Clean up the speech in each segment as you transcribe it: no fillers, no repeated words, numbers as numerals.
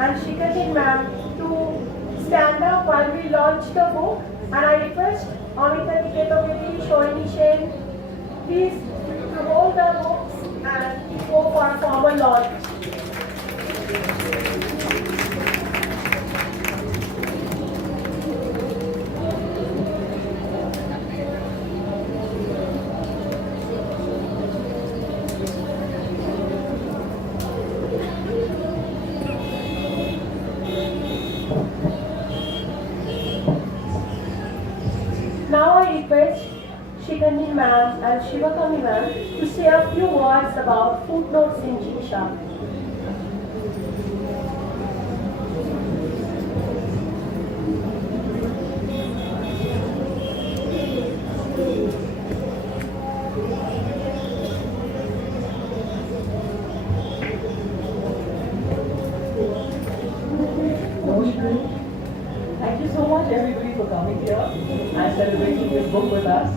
and Shikati ma'am to stand up while we launch the book. And I request Amita Niketogiri, Shoini Shen, please to hold the books and go for a formal launch. Now I request Shikandi ma'am and Shivakami ma'am to say a few words about footnotes in G-Sharp. Thank you so much everybody for coming here and celebrating this book with us.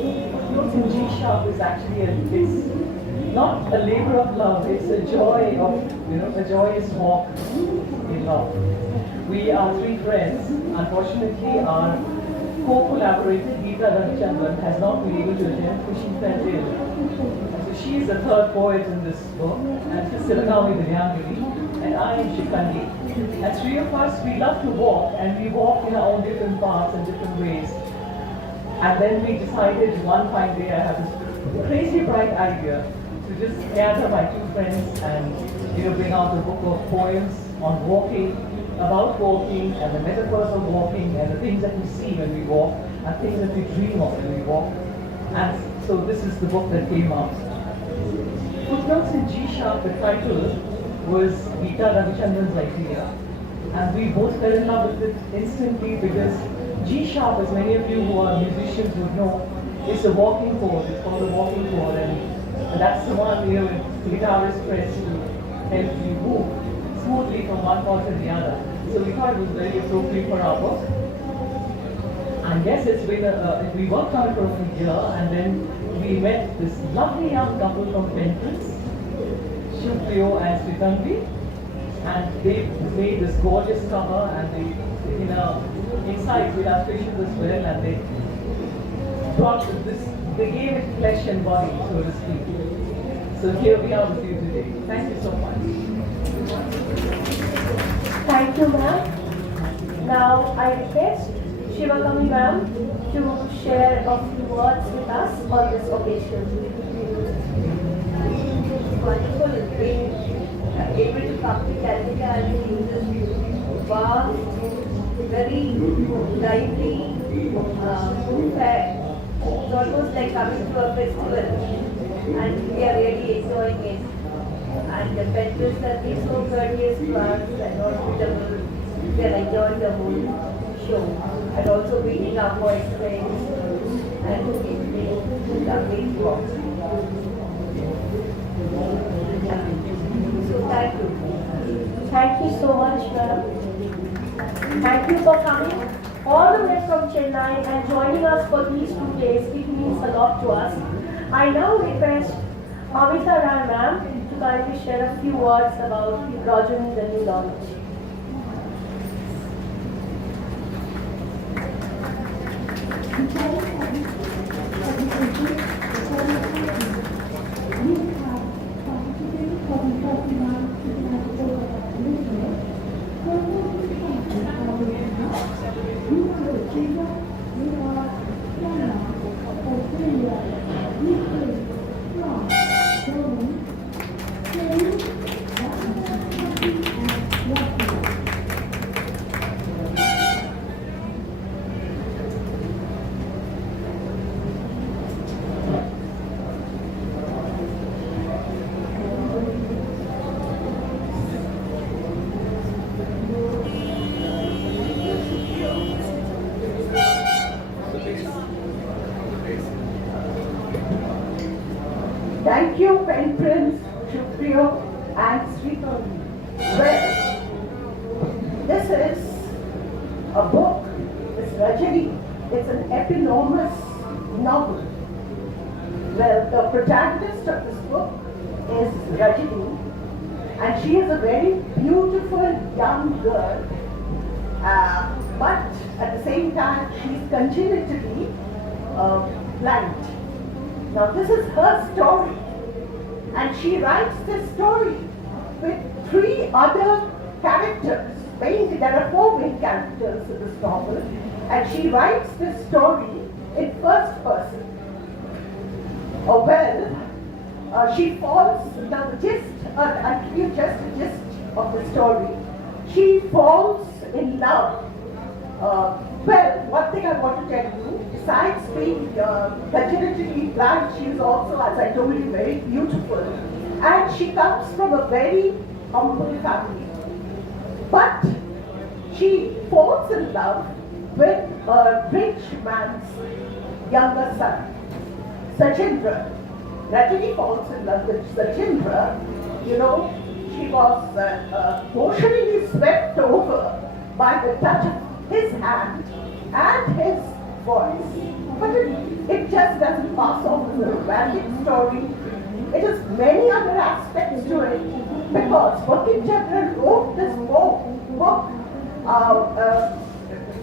Footnotes in G-Sharp is actually it's not a labor of love, it's a joy of, a joyous walk in love. We are three friends. Unfortunately, our co-collaborator Geeta Ravichandran has not been able to attend because she fell ill. So she is the third poet in this book, and she's Sivanami Vidyangiri, and I am Shikandi. And three of us, we love to walk, and we walk in our own different paths and different ways. And then we decided one fine day, I have this crazy bright idea to just gather my two friends and bring out the book of poems on walking, about walking, and the metaphors of walking, and the things that we see when we walk, and things that we dream of when we walk. And so this is the book that came out. Footnotes in G-Sharp, the title was Geeta Ravichandran's idea, and we both fell in love with it instantly because G-Sharp, as many of you who are musicians would know, is a walking chord. It's called a walking chord, and that's the one the guitarist press to help you move smoothly from one chord to the other. So we thought it was very appropriate for our book. And yes, it's been we worked on it for a year, and then we met this lovely young couple from Penprints, Shivpriyo and Sritanvi, and they made this gorgeous cover, and they inside with illustrations as well, and they brought this, they gave it flesh and body, so to speak. So here we are with you today. Thank you so much. Thank you, ma'am. Now I request Shivakami ma'am to share a few words with us on this occasion. Wonderful being able to come to Calcutta and see this vast, very lively food fair. It's almost like coming to a festival, and we are really enjoying it. And the Penprints have been so courteous to us and hospitable. We are enjoying the whole show, and also meeting our voice friends and it's lovely to watch. So thank you. Thank you so much, ma'am. Thank you for coming all the way from Chennai and joining us for these 2 days. It means a lot to us. I now request Amita Rai ma'am to kindly share a few words about Rajani, the new launch. Thank you, Penprints, Shivpriyo, and Sritanvi. Well, this is a book, it's Rajani, it's an epinomous novel. Well, the protagonist of this book is Rajani, and she is a very beautiful young girl, but at the same time she's congenitally blind. Now this is her story, and she writes this story with 3 other characters. Mainly, there are 4 main characters in this novel, and she writes this story in first person. She falls, now the gist, I'll give you just the gist of the story. She falls in love. One thing I want to tell you, besides being congenitally blind, she is also, as I told you, very beautiful. And she comes from a very humble family. But she falls in love with a rich man's younger son, Sachindra. Rajini falls in love with Sachindra. You know, she was emotionally swept over by the touch of his hand and his voice. But it just doesn't pass off as a romantic story. It has many other aspects to it, because Bankim-Chandra wrote this book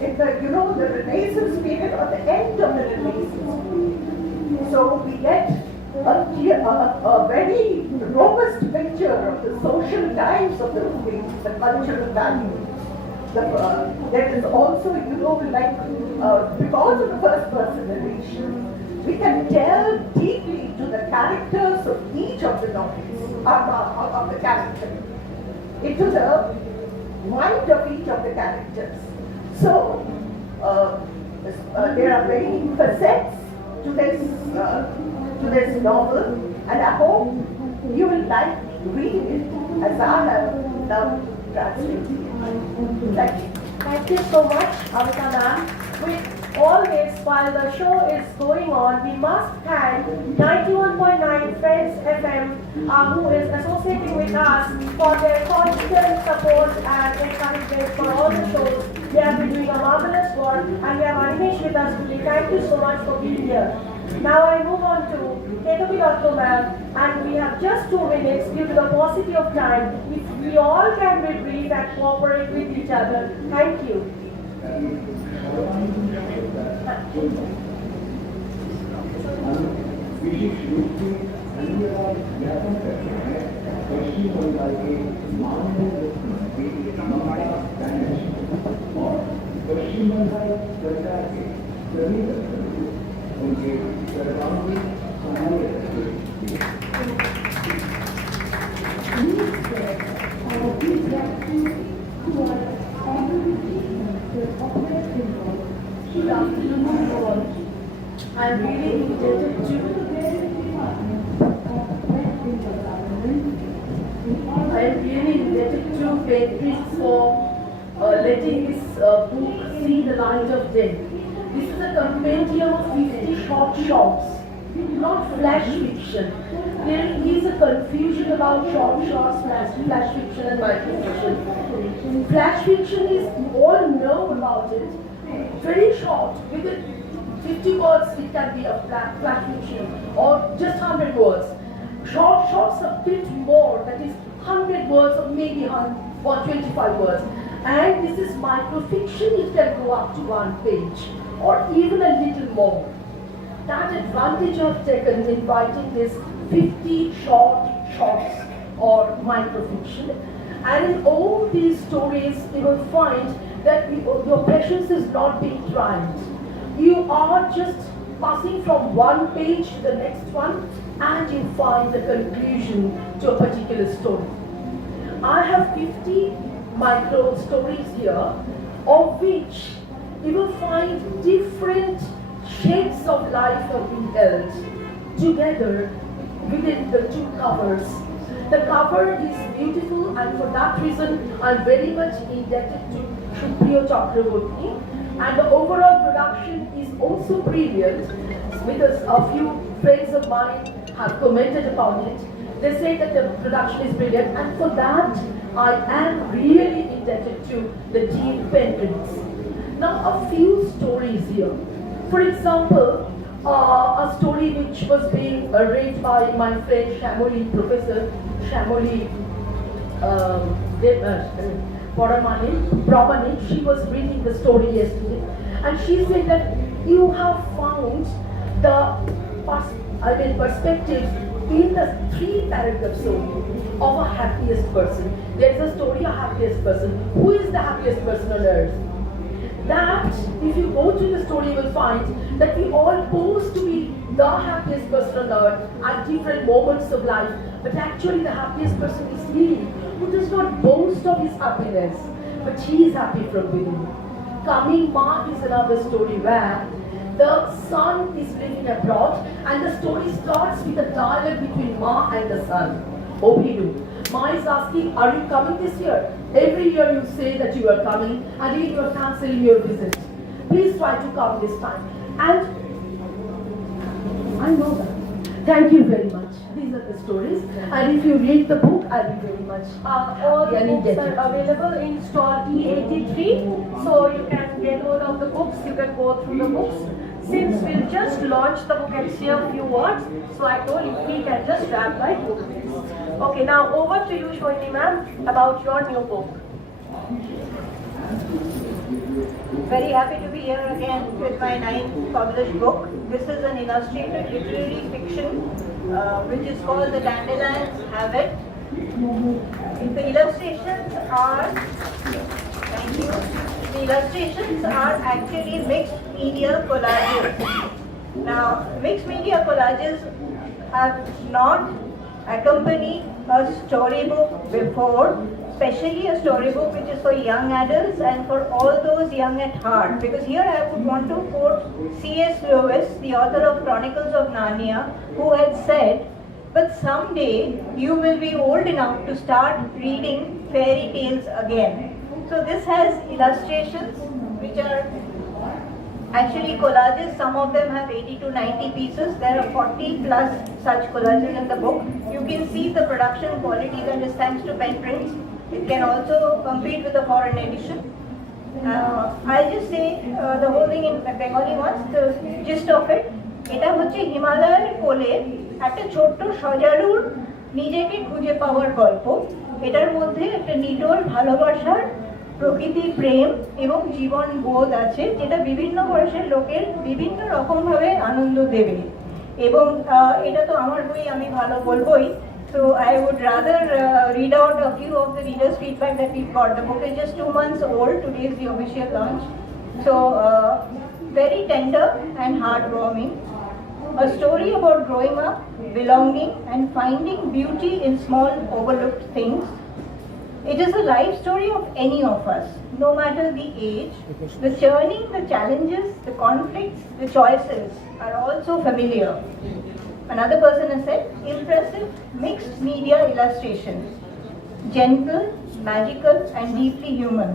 in the, the Renaissance period, or the end of the Renaissance period. So we get a very robust picture of the social times of the things, the cultural values. There is also, because of the first person narration, we can delve deeply to the characters of each of the novels, of the characters, into the mind of each of the characters. So, there are many facets to this novel, and I hope you will like reading it as I have loved translating it. Thank you. Thank you so much, Amita ma'am. Always, while the show is going on, we must thank 91.9 Friends FM, who is associating with us for their constant support and encouragement for all the shows. They have been doing a marvelous work, and we have Animesh with us today. Thank you so much for being here. Now I move on to Ketami ma'am, and we have just 2 minutes due to the paucity of time. If we all can be brief and cooperate with each other. Thank you. Good afternoon, all. I'm really indebted to Penprints for letting this book see the light of day. This is a compendium of 50 short shorts, not flash fiction. There is a confusion about short shorts, flash fiction and microfiction. Flash fiction is, all know about it, very short, within 50 words it can be a flash fiction, or just 100 words. Short shorts a bit more, that is 100 words or maybe 125 words. And this is microfiction, it can go up to 1 page or even a little more. That advantage I've taken in writing this 50 shorts or microfiction. And in all these stories, you will find that your patience is not being tried. You are just passing from one page to the next one, and you find the conclusion to a particular story. I have 50 micro stories here, of which you will find different shades of life are being held together within the 2 covers. The cover is beautiful, and for that reason I'm very much indebted to Supriya Chakraborty, and the overall production is also brilliant, because a few friends of mine have commented upon it. They say that the production is brilliant, and for that I am really indebted to the team Penprints. Now a few stories here. For example, a story which was being read by my friend Shamoli, Professor Shamoli Pramani, she was reading the story yesterday, and she said that you have found the perspectives in the three paragraphs only of a happiest person. There is a story of happiest person. Who is the happiest person on earth? That if you go to the story, you will find that we all pose to be the happiest person on earth at different moments of life. But actually, the happiest person is he who does not boast of his happiness, but he is happy from within. Coming Ma is another story where the son is living abroad, and the story starts with a dialogue between Ma and the son. Obinu. Ma is asking, are you coming this year? Every year you say that you are coming, and yet you are cancelling your visit. Please try to come this time. And I know that. Thank you very much. These are the stories. And if you read the book, I'll be very much All the happy and books indebted. are available in stall E83, so you can get hold of the books, you can go through the books. Since we'll just launch the book and share a few words, so I told you we can just grab by 2 minutes. Okay, now over to you, Shoini ma'am, about your new book. Very happy to be here again with my 9th published book. This is an illustrated literary fiction which is called The Dandelions Have It. The illustrations are, thank you, the illustrations are actually mixed media collages. Now, mixed media collages have not accompanied a storybook before, especially a storybook which is for young adults and for all those young at heart. Because here I would want to quote C.S. Lewis, the author of Chronicles of Narnia, who had said, "But someday you will be old enough to start reading fairy tales again." So this has illustrations which are actually collages. Some of them have 80 to 90 pieces. There are 40 plus such collages in the book. You can see the production quality that is thanks to Penprints. It can also compete with the foreign edition. I'll just say the whole thing in Bengali once, the gist of it. এটা হচ্ছে হিমালয়ের কোলে একটা ছোট্ট সজারুর নিজেকে খুঁজে পাওয়ার গল্প। এটার মধ্যে একটা নিটোল ভালোবাসার প্রকৃতি প্রেম এবং জীবন বোধ আছে, যেটা বিভিন্ন বয়সের লোকের বিভিন্ন রকমভাবে আনন্দ দেবে। এবং এটা তো আমার বই, আমি ভালো বলবোই। So I would rather read out a few of the readers' feedback that we've got. The book is just 2 months old. Today is the official launch. So very tender and heartwarming. A story about growing up, belonging, and finding beauty in small overlooked things. It is a life story of any of us, no matter the age. The churning, the challenges, the conflicts, the choices are all so familiar. Another person has said, impressive mixed media illustrations, gentle, magical, and deeply human.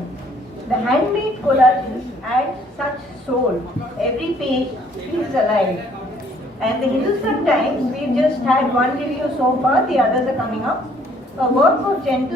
The handmade collages add such soul. Every page feels alive. And the Hindustan Times, we've just had one review so far, the others are coming up. A work of gentle